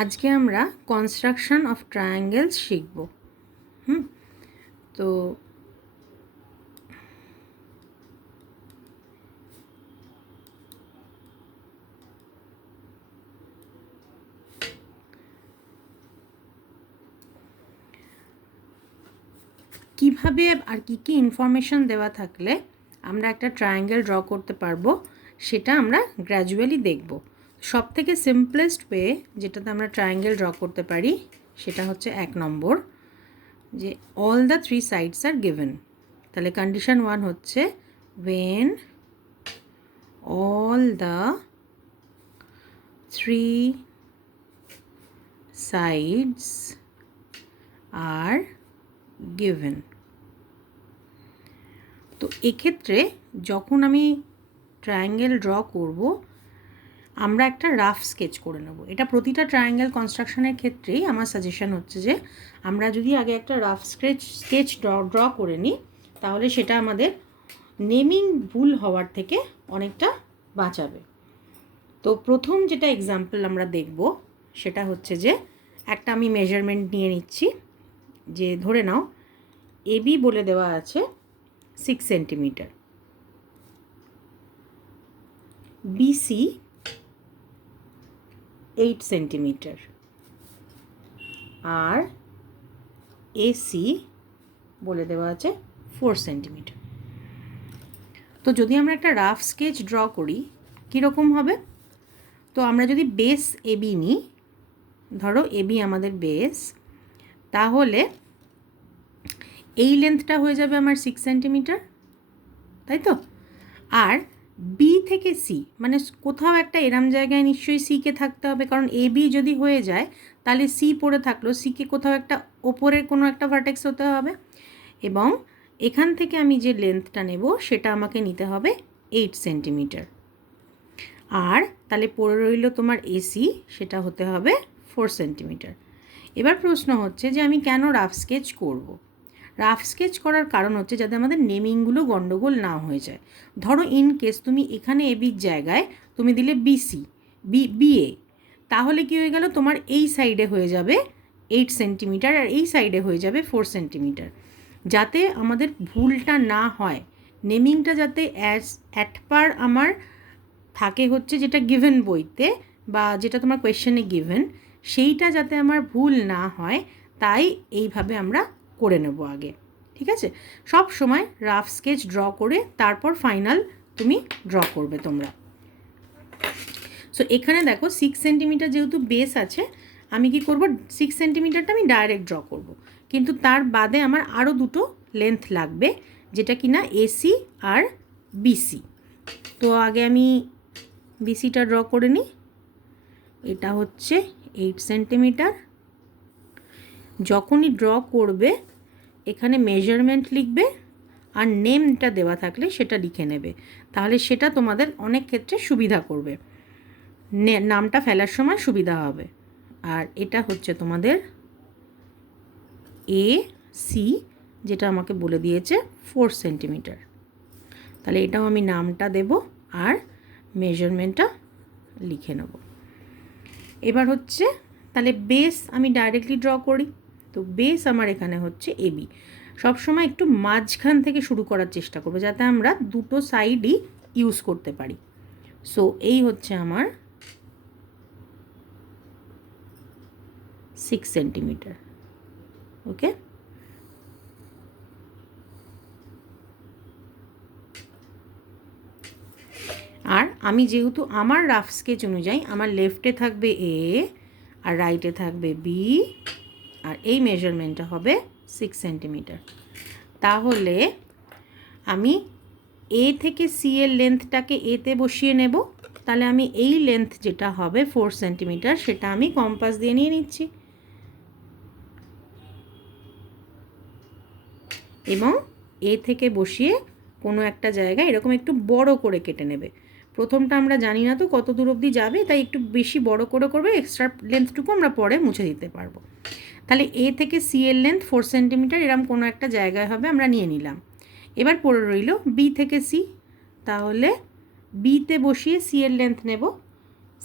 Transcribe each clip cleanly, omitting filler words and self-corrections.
আজকে আমরা construction of triangles শিখব। তো কিভাবে আর কি ইনফরমেশন দেওয়া থাকলে আমরা একটা ট্রায়াঙ্গেল ড্র করতে পারবো সেটা আমরা গ্র্যাজুয়ালি দেখব। সব থেকে সিম্পলেস্ট ওয়ে যেটাতে আমরা ট্রায়াঙ্গেল ড্র করতে পারি সেটা হচ্ছে 1 নম্বর, যে all the 3 sides are given. তাহলে কন্ডিশন 1 হচ্ছে when all the 3 sides are given। তো এক্ষেত্রে যখন আমি ট্রায়াঙ্গেল ড্র করব আমরা একটা রাফ স্কেচ করে নেব। এটা প্রতিটা ট্রায়াঙ্গেল কনস্ট্রাকশনের ক্ষেত্রেই আমার সাজেশন হচ্ছে যে আমরা যদি আগে একটা রাফ স্কেচ ড্র করে নিই তাহলে সেটা আমাদের নেমিং ভুল হওয়ার থেকে অনেকটা বাঁচাবে। তো প্রথম যেটা এক্সাম্পল আমরা দেখব সেটা হচ্ছে যে একটা আমি মেজারমেন্ট নিয়ে নিচ্ছি, যে ধরে নাও এবি বলে দেওয়া আছে 6 সেন্টিমিটার, বিসি 8 সেন্টিমিটার আর এসি বলে দেওয়া আছে 4 সেন্টিমিটার। তো যদি আমরা একটা রাফ স্কেচ ড্র করি কীরকম হবে? তো আমরা যদি বেস এবি নিই, ধরো এবি আমাদের বেস, তাহলে এই লেন্থটা হয়ে যাবে আমার 6 সেন্টিমিটার, তাই তো? আর বি থেকে সি, মানে কোথাও একটা এরম জায়গায় নিশ্চয়ই সিকে থাকতে হবে, কারণ এ বি যদি হয়ে যায় তাহলে সি পড়ে থাকলো, সিকে কোথাও একটা ওপরের কোনো একটা ভার্টেক্স হতে হবে, এবং এখান থেকে আমি যে লেন্থটা নেব সেটা আমাকে নিতে হবে 8 সেন্টিমিটার। আর তাহলে পড়ে রইল তোমার এসি, সেটা হতে হবে 4 সেন্টিমিটার। এবার প্রশ্ন হচ্ছে যে আমি কেন রাফ স্কেচ করব? রাফ স্কেচ করার কারণ হচ্ছে যাতে আমাদের নেমিংগুলো গণ্ডগোল না হয়ে যায়। ধরো ইন কেস তুমি এখানে এবির জায়গায় তুমি দিলে বিসি বিএ, তাহলে কি হয়ে গেল, তোমার এই সাইডে হয়ে যাবে 8 সেন্টিমিটার আর এই সাইডে হয়ে যাবে 4 সেন্টিমিটার। যাতে আমাদের ভুলটা না হয়, নেমিংটা যাতে অ্যাট পার আমার থাকে হচ্ছে যেটা গিভেন বইতে বা যেটা তোমার কোয়েশ্চেনে গিভেন, সেইটা যাতে আমার ভুল না হয় তাই এইভাবে আমরা করে নেব আগে। ঠিক আছে? সব সময় রাফ স্কেচ ড্র করে তারপর ফাইনাল তুমি ড্র করবে তোমরা। সো এখানে দেখো 6 সেন্টিমিটার যেহেতু বেস আছে, আমি কি করব, 6 সেন্টিমিটারটা আমি ডাইরেক্ট ড্র করব, কিন্তু তার বাদে আমার আরও দুটো লেন্থ লাগবে, যেটা কি না এসি আর বিসি। তো আগে আমি বিসিটা ড্র করে নিই। এটা হচ্ছে 8 সেন্টিমিটার। যখনই ড্র করবে এখানে মেজারমেন্ট লিখবে আর নেমটা দেওয়া থাকলে সেটা লিখে নেবে, তাহলে সেটা তোমাদের অনেক ক্ষেত্রে সুবিধা করবে, নামটা ফেলার সময় সুবিধা হবে। আর এটা হচ্ছে তোমাদের এ সি, যেটা আমাকে বলে দিয়েছে 4 সেন্টিমিটার। তাহলে এটাও আমি নামটা দেব আর মেজারমেন্টটা লিখে নেব। এবার হচ্ছে তাহলে বেস আমি ডাইরেক্টলি ড্র করি। তো বেস আমার এখানে হচ্ছে এবি। সবসময় একটু মাঝখান থেকে শুরু করার চেষ্টা করবো যাতে আমরা দুটো সাইডই ইউজ করতে পারি। সো এই হচ্ছে আমার 6 সেন্টিমিটার। ওকে, আর আমি যেহেতু আমার রাফ স্কেচ অনুযায়ী আমার লেফটে থাকবে এ আর রাইটে থাকবে বি, আর এই মেজারমেন্টটা হবে 6 সেন্টিমিটার। তাহলে আমি এ থেকে সি এর লেন্থটাকে এতে বসিয়ে নেব। তাহলে আমি এই লেন্থ যেটা হবে 4 সেন্টিমিটার সেটা আমি কম্পাস দিয়ে নিয়ে নিচ্ছি, এবং এ থেকে বসিয়ে কোনো একটা জায়গায় এরকম একটু বড় করে কেটে নেবে। প্রথমটা আমরা জানি না তো কত দূর অবধি যাবে, তাই একটু বেশি বড় করে করবে, এক্সট্রা লেন্থটুকু আমরা পরে মুছে দিতে পারবো। তাহলে এ থেকে সি এর লেন্থ 4 সেন্টিমিটার এরকম কোনো একটা জায়গায় হবে, আমরা নিয়ে নিলাম। এবার পড়ে রইল বি থেকে সি, তাহলে বিতে বসিয়ে সি এর লেন্থ নেব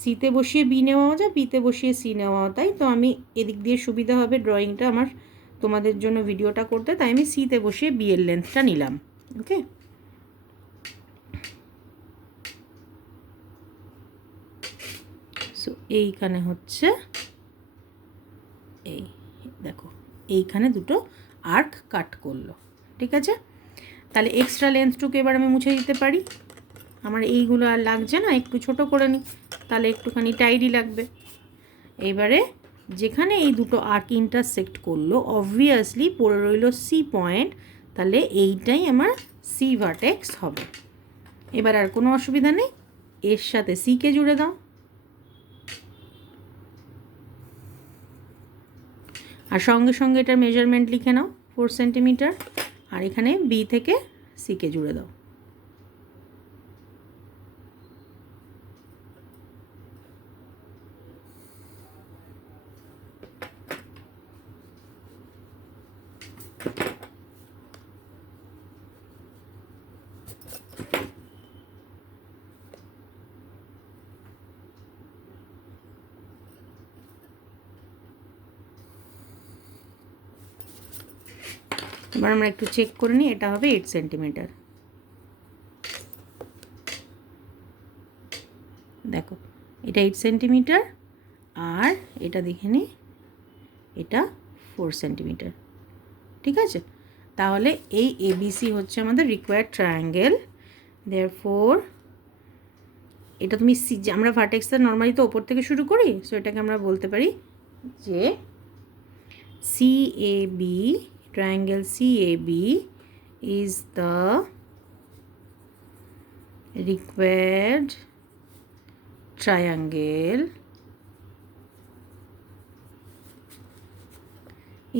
সিতে বসিয়ে বি নেওয়াও যায়, বিতে বসিয়ে সি নেওয়াও, তাই তো আমি এদিক দিয়ে সুবিধা হবে ড্রয়িংটা আমার তোমাদের জন্য ভিডিওটা করতে, তাই আমি সিতে বসিয়ে বি এর লেন্থটা নিলাম। ওকে, সো এইখানে হচ্ছে এই দেখো এইখানে দুটো আর্ক কাট করলো। ঠিক আছে, তাহলে এক্সট্রা লেন্থটুকু এবার আমি মুছে দিতে পারি। আমার এইগুলো আর লাগছে না, একটু ছোট করে নিই, তাহলে একটুখানি টাইডি লাগবে। এবারে যেখানে এই দুটো আর্ক ইন্টারসেক্ট করলো অবভিয়াসলি পড়ে রইল সি পয়েন্ট, তাহলে এইটাই আমার সি ভার্টেক্স হবে। এবার আর কোনো অসুবিধা নেই, এর সাথে সিকে জুড়ে দাও। আর সঙ্গে সঙ্গে এটার মেজারমেন্ট লিখে নাও 4 সেন্টিমিটার, আর এখানে বি থেকে সিকে জুড়ে দাও। এবার আমরা একটু চেক করে নিই, এটা হবে 8 সেন্টিমিটার। দেখো এটা 8 সেন্টিমিটার, আর এটা দেখে নিই এটা 4 সেন্টিমিটার। ঠিক আছে, তাহলে এই এবিসি হচ্ছে আমাদের রিকোয়ার্ড ট্রায়াঙ্গেল। দেয়ারফোর এটা তুমি আমরা ভার্টেক্সটা নর্মালি তো ওপর থেকে শুরু করি, সো এটাকে আমরা বলতে পারি যে CAB, triangle CAB is the required triangle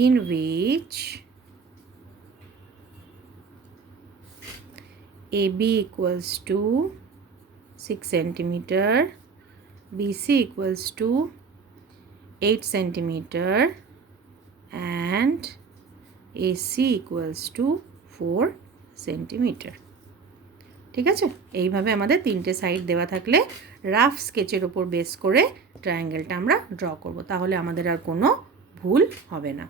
in which AB equals to 6 centimeter, BC equals to 8 centimeter and AC equals to 4 centimeter. ঠিক আছে, এইভাবে আমাদের তিনটে সাইড দেওয়া থাকলে রাফ স্কেচের ওপর বেস করে ট্রায়াঙ্গেলটা আমরা ড্র করব, তাহলে আমাদের আর কোনো ভুল হবে না।